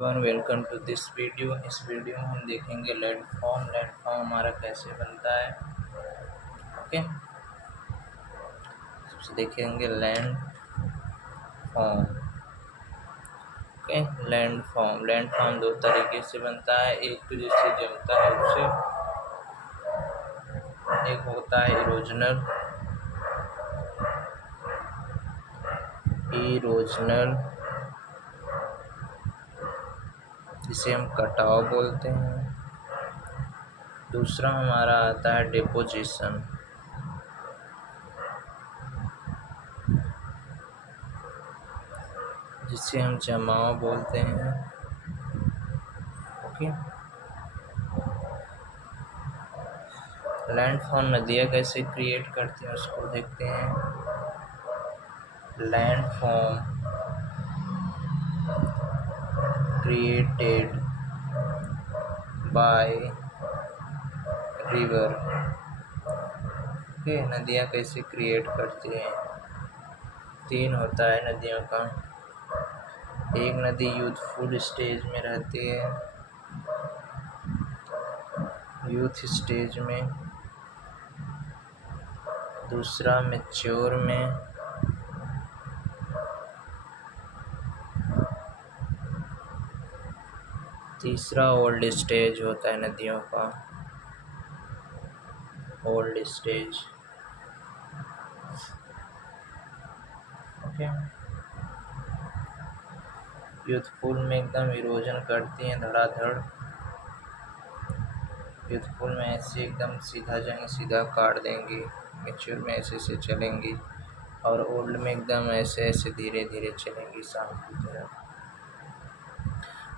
Welcome to this video. इस video में हम देखेंगे लैंडफॉर्म। लैंडफॉर्म हमारा कैसे बनता है। ओके, सबसे देखेंगे land form. Okay, land form दो तरीके से बनता है। एक तो जिससे जमता है उससे, एक होता है इरोजनल जिसे हम कटाव बोलते हैं। दूसरा हमारा आता है डिपोजिशन, जिसे हम जमाव बोलते हैं। ओके, लैंडफॉर्म नदियाँ कैसे क्रिएट करती हैं उसको देखते हैं। Landform created by river. Okay, नदियाँ कैसे क्रिएट करती हैं। तीन होता है नदियों का। एक नदी यूथफुल स्टेज में रहती है, यूथ स्टेज में। दूसरा मैच्योर में। तीसरा ओल्ड स्टेज होता है नदियों का, ओल्ड स्टेज। ओके, यूथफुल में एकदम इरोजन करती हैं धड़ाधड़। यूथफुल में ऐसे एकदम सीधा जाएंगे, सीधा काट देंगी। मैच्योर में ऐसे ऐसे चलेंगी, और ओल्ड में एकदम ऐसे ऐसे धीरे धीरे चलेंगी शाम की तरफ।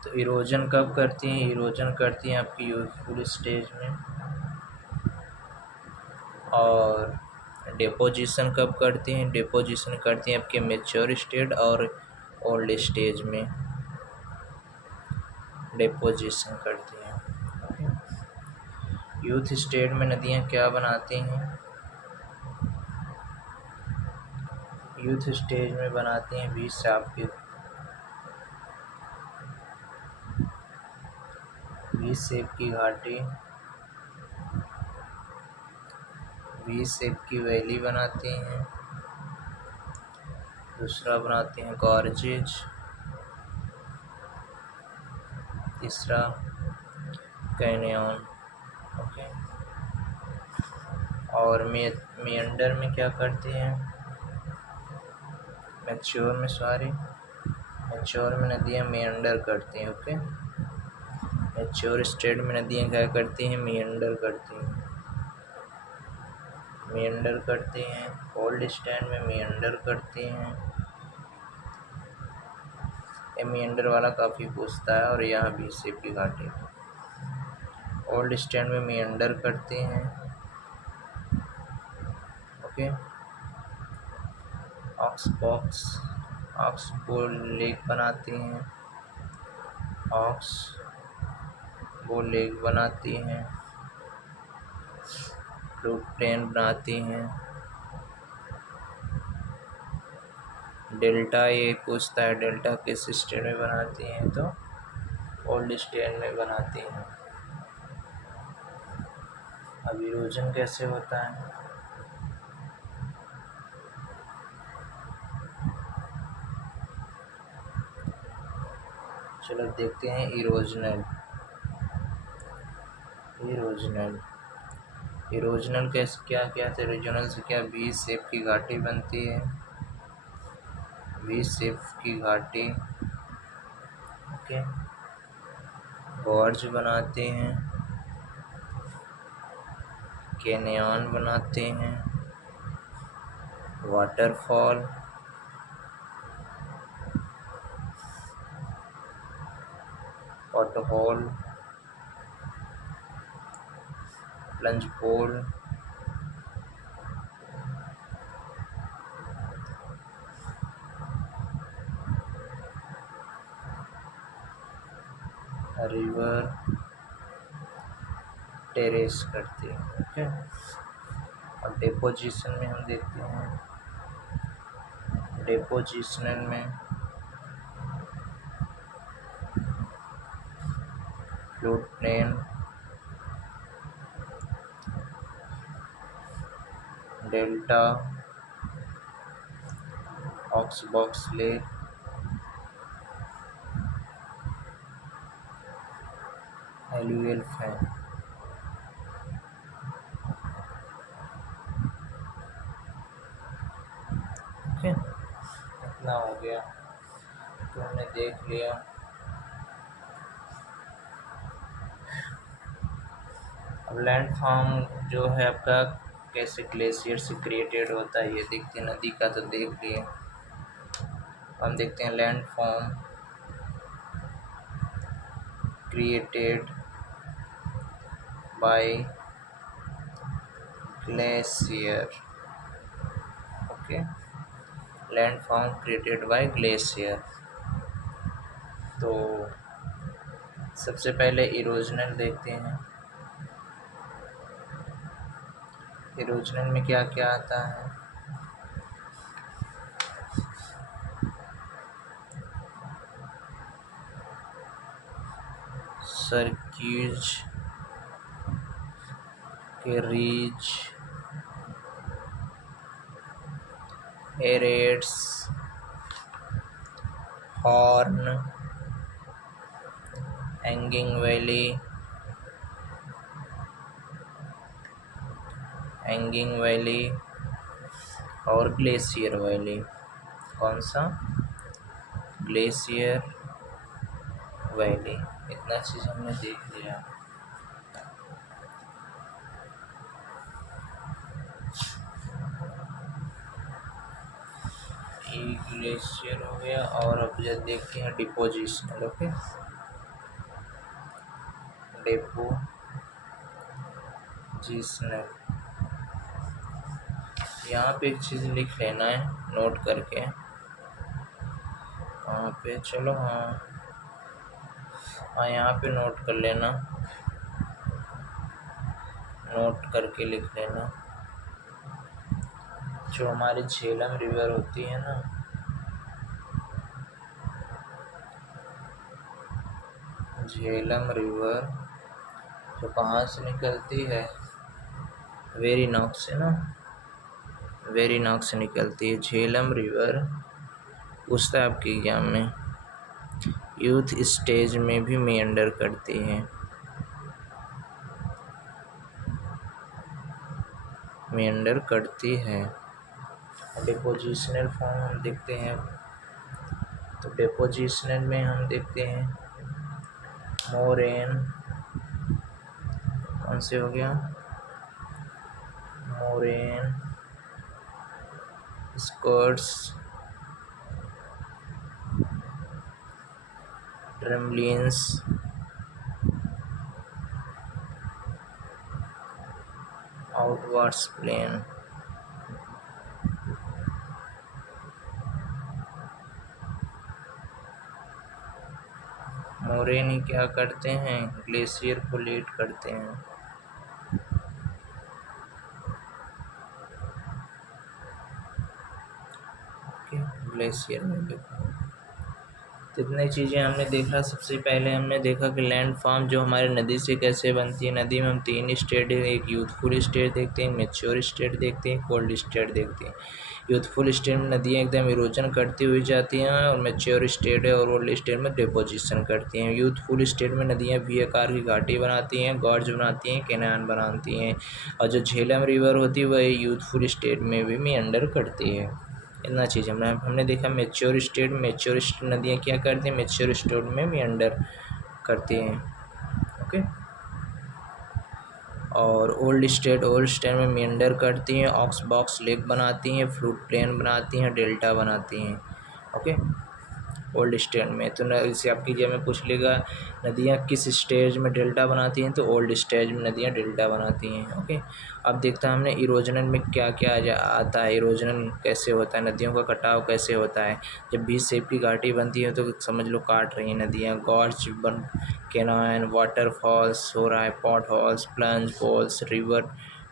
तो इरोजन कब करती हैं? इरोजन करती हैं आपकी यूथफुल स्टेज में। और डिपोजिशन कब करती हैं? डिपोजिशन करती हैं आपके मैच्योर स्टेज और ओल्ड स्टेज में डिपोजिशन करती हैं। यूथ स्टेज में नदियाँ क्या बनाती हैं? यूथ स्टेज में बनाती हैं वी शेप की घाटी, वी शेप की वैली बनाती हैं। दूसरा बनाती हैं गॉर्जेज। तीसरा कैनियन। ओके, और मेंडर में क्या करती हैं? मैच्योर में नदियाँ मेंडर करती हैं। ओके, मैच्योर स्टेट में नदियाँ क्या करती हैं? मेंडर करती हैं। ओल्ड स्टेट में मेंडर करती हैं। ये मेंडर वाला काफ़ी पूछता है, और यहाँ भी शेप की घाटी। ओल्ड स्टेट में मेंडर करती हैं। ओके, ऑक्सबो लेक बनाती हैं। ऑक्सबो लेक बनाती हैं। फ्लूट प्लेन बनाती हैं। डेल्टा ये पूछता है, डेल्टा किस स्टेट में बनाती हैं? तो ओल्ड स्टेट में बनाती हैं। अब इरोजन कैसे होता है? चलो देखते हैं इरोजनल कैसे क्या क्या थे? इरोजनल से क्या वी शेप की घाटी बनती है। वी शेप की घाटी। ओके, गॉर्ज बनाते हैं, कैनियन बनाते हैं, वाटरफॉल, पॉटहोल, प्लंज पोल, रिवर टेरेस करती है। ओके, और डिपोजिशन में हम देखते हैं। डिपोजिशन में flood plain, delta, oxbow lake, alluvial fan. Okay, इतना हो गया तो हमने देख लिया। अब लैंड फॉर्म जो है आपका कैसे ग्लेशियर से क्रिएटेड होता है ये देखते हैं। नदी का तो देख लिए, हम देखते हैं land form created by glacier. Okay, land form created by glacier. तो सबसे पहले इरोजनल देखते हैं। इरोजनल में क्या क्या आता है? सर्क्यूज के रीच, aretes, horn, hanging valley, hanging valley और ग्लेशियर वैली। कौन सा? Glacier valley. इतना चीज़ हमने देख लिया। ये ग्लेशियर हो गया। और अब जब देखते हैं डिपोजिशनल। ओके, डिपोजिशनल, यहाँ पे एक चीज़ लिख लेना है नोट करके। वहाँ पे चलो, हाँ यहाँ पे नोट कर लेना, नोट करके लिख लेना। जो हमारी झेलम रिवर होती है ना, झेलम रिवर जो कहाँ से निकलती है? वेरीनाग से ना, वेरीनाग से निकलती है झेलम रिवर। पूछता है आपके एग्जाम में, यूथ स्टेज में भी मेंडर करती है, मेंडर करती है। डिपोजिशनल फॉर्म हम देखते हैं। तो डिपोजिशनल में हम देखते हैं मोरेन, कौन से हो गया? Moraine, eskers, drumlins, outwash plain. Moraine ही क्या करते हैं? ग्लेशियर को लीड करते हैं। ओके, ग्लेशियर में देखो कितनी चीज़ें हमने देखा। सबसे पहले हमने देखा कि लैंड फॉर्म जो हमारे नदी से कैसे बनती है। नदी में हम 3 स्टेट, एक यूथफुल स्टेट देखते हैं, मैच्योर स्टेट देखते हैं, कोल्ड स्टेट देखते हैं। यूथफुल स्टेट में नदियाँ एकदम इरोजन करती हुई जाती हैं, और मैच्योर स्टेट है और ओल्ड स्टेट में डिपोजिशन करती हैं। यूथफुल स्टेट में नदियाँ वी आकार की घाटी बनाती हैं, गॉर्ज बनाती हैं, कैनान बनाती हैं। और जो झेलम रिवर होती है वह यूथफुल स्टेट में भी मेंडर करती है। इतना चीज़ हमने देखा। मैच्योर स्टेट नदियाँ क्या करती हैं? मैच्योर स्टेट में मेंडर करती हैं। ओके, और ओल्ड स्टेट में मेंडर करती हैं, ऑक्सबॉक्स लेक बनाती हैं, फ्लूट प्लेन बनाती हैं, डेल्टा बनाती हैं। ओके, ओल्ड स्टेट में तो इसे आपकी जगह में पूछ लेगा नदियाँ किस स्टेज में डेल्टा बनाती हैं, तो ओल्ड स्टेज में नदियाँ डेल्टा बनाती हैं। ओके, अब देखता है हमने इरोजनल में क्या क्या आता है। इरोजनल कैसे होता है, नदियों का कटाव कैसे होता है। जब बी शेप की घाटी बनती है तो समझ लो काट रही हैं नदियाँ। गॉर्ज बन, कैनान, वाटरफॉल्स हो रहा है, potholes, plunge falls, river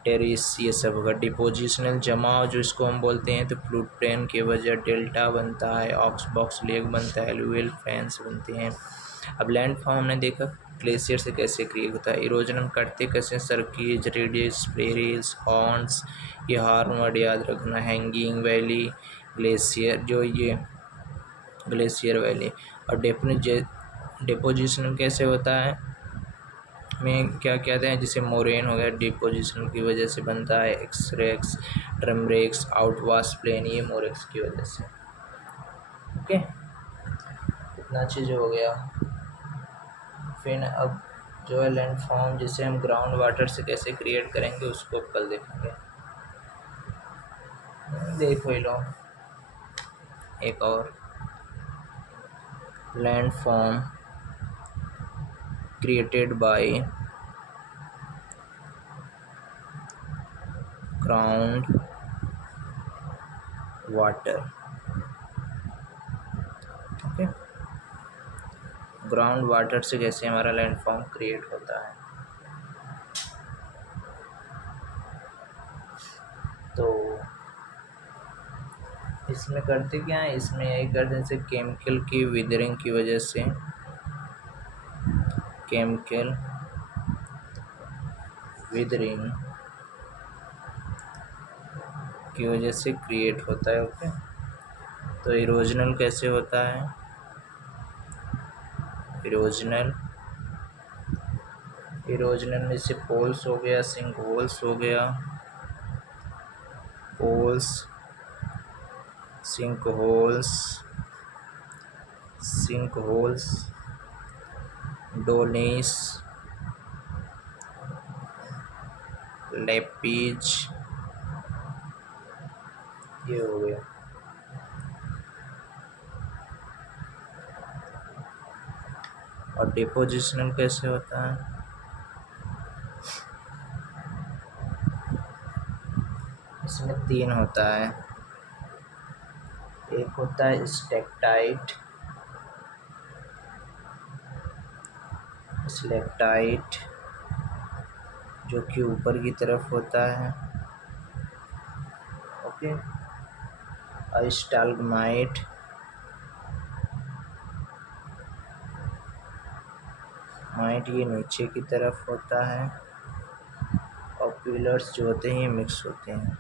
terrace, ये सब होगा। डिपोजिशनल जमाव जो इसको हम बोलते हैं, तो फ्लूट प्लेन के वजह डेल्टा बनता है, ऑक्सबॉक्स लेक बनता है, एलुवियल फैंस बनते हैं। अब लैंड फॉर्म हमने देखा ग्लेशियर से कैसे क्रिएट होता है। इरोजन हम करते कैसे, सर्किज, रेडियस, प्रेरीज, हॉर्न्स, ये हार्न वर्ड याद रखना, हैंगिंग वैली, ग्लेशियर, जो ये ग्लेशियर वैली। और डिपोजिशन कैसे होता है, में क्या कहते हैं, जिसे मोरेन हो गया, डिपोजिशन की वजह से बनता है। एक्सरेक्स, ट्रमरेक्स, आउटवाश प्लेन, ये मोरेक्स की वजह से। ओके, इतना चीज़ हो गया। फिर अब जो है लैंडफॉर्म, जिसे हम ग्राउंड वाटर से कैसे क्रिएट करेंगे उसको कल देखेंगे। देखो ही लो एक और, landform created by ground water. Okay, ground water से कैसे हमारा लैंडफॉर्म क्रिएट होता है। तो इसमें करते क्या है, इसमें यही करते हैं, जैसे केमिकल की विदरिंग की वजह से, केमिकल विदरिंग की वजह से क्रिएट होता है। ओके, तो इरोजनल कैसे होता है, इरोजनल में से पोल्स हो गया, सिंक होल्स हो गया, पोल्स, सिंक होल्स, डोनेस, लेपीज, ये हो गया। और डिपोजिशनल कैसे होता है, इसमें 3 होता है। एक होता है स्टेक्टाइट, जो कि ऊपर की तरफ होता है। ओके, और स्टालगमाइट, ये नीचे की तरफ होता है। और पिलर्स जो होते हैं ये मिक्स होते हैं।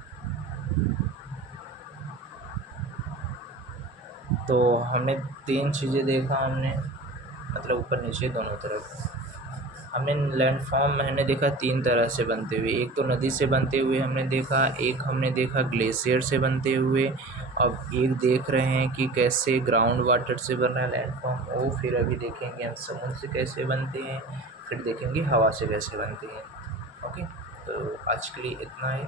तो हमने 3 चीज़ें देखा, हमने मतलब ऊपर नीचे दोनों तरफ। हमने लैंडफॉर्म मैंने देखा 3 तरह से बनते हुए, एक तो नदी से बनते हुए हमने देखा, एक हमने देखा ग्लेशियर से बनते हुए, अब एक देख रहे हैं कि कैसे ग्राउंड वाटर से बन रहा है लैंडफॉर्म, वो फिर अभी देखेंगे हम समुद्र से कैसे बनते हैं, फिर देखेंगे हवा से कैसे बनते हैं। ओके, तो आज के लिए इतना ही।